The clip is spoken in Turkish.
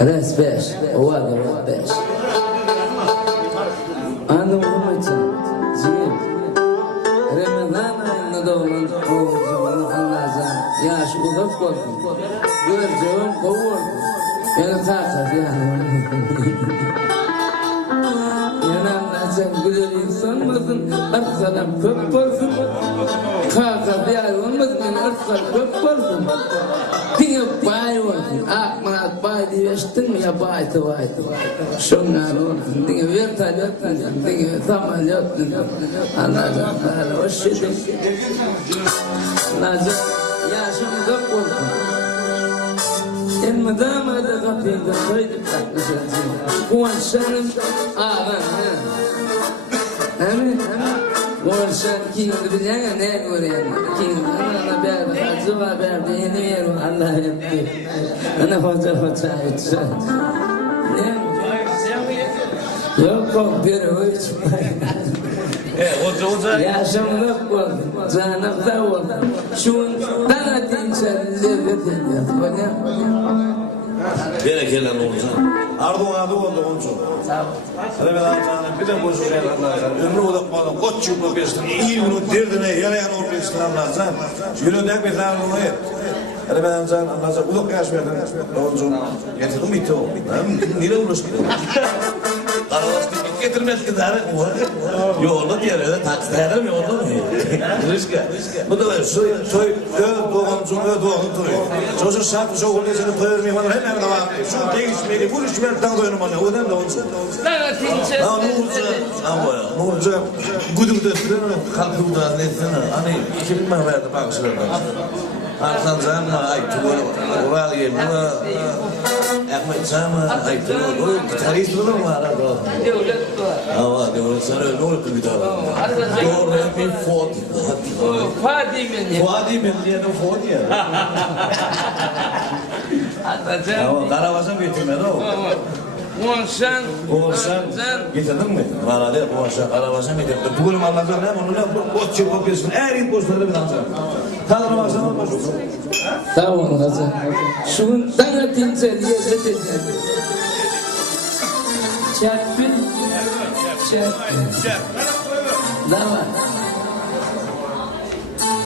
Res 5, o var 5. Anım için, zil. Ramazan ayında doğulan oğuzcuğunu Allah'tan yaş uzak olsun. Göreceğim kovur. Yani kalkar yani. Yani Allah'tan güzel insan mısın? Arkadan köp olsun. Kalkar yani olmasın. Yani arkadan köp olsun. Dine bay olsun. Akmanat bay diye eşittin mi ya baytı baytı. Şunlar olsun. Dine vertal yoksun. Dine tamal yoksun. Allah'tan böyle hoş edin. Allah'tan yaşam uzak olsun. Emma damada kapıyla koyduk takmışlar. Kuvançlarım ağlan. Hemen. Kuvançlar kim bilen ne görüyor? Kim? Ana bir hacı var bir yeni yer Allah yaptı. Ana hoca etsin. Ne? Yok bir hiç. Hoca. Yaşamlık var, canımda var. Şun bana dinçer lezzet ediyor. Berekelen olsun. Arduan oldu oncu. Hadi ben Allah'ın bir de boş ver Allah'ın. Ömrü odakmadan koç yumruk geçtim. İyi bunu derdine yarayan orkestrem Allah'ın. Yürüdük bir tane onu yap. Hadi ben Allah'ın uzak yaş verdim. Oncu. Getirdim bitti o. Nereye uğraştın? Karalaştık getirmez ki zaten. Yolda diğer öyle taksite ederim yolda mı? Rızka. Bu da soy doğumcum toy. Çocuk şartı çok oluyor seni koyarım falan hemen devam. Şu değişmeli bu işler daha doyunum ana. O da oncu. Nurca gudumda kalkımda nesine hani 2000 mi verdi bakışlardan. Arsan zanna ay tuğla oral yerine Ahmet sama ay tuğla gitarist olur mu arada? Ama devlet sana ne oldu bir daha? Doğru bir Fuadi mi diye de Fuadi ya. Ama Karabaş'a getirmedi o. Oğuzhan getirdin mi? Bana de Oğuzhan Karabaş'a getirdi. Bugün Allah'tan ne bunu ne boş çıkıyorsun. Her in boşları bir dansa. Tanrı başına boş. Tamam Hasan. Şunun sana dinçer diye dedi. Çarpın. Çarpın. Tamam.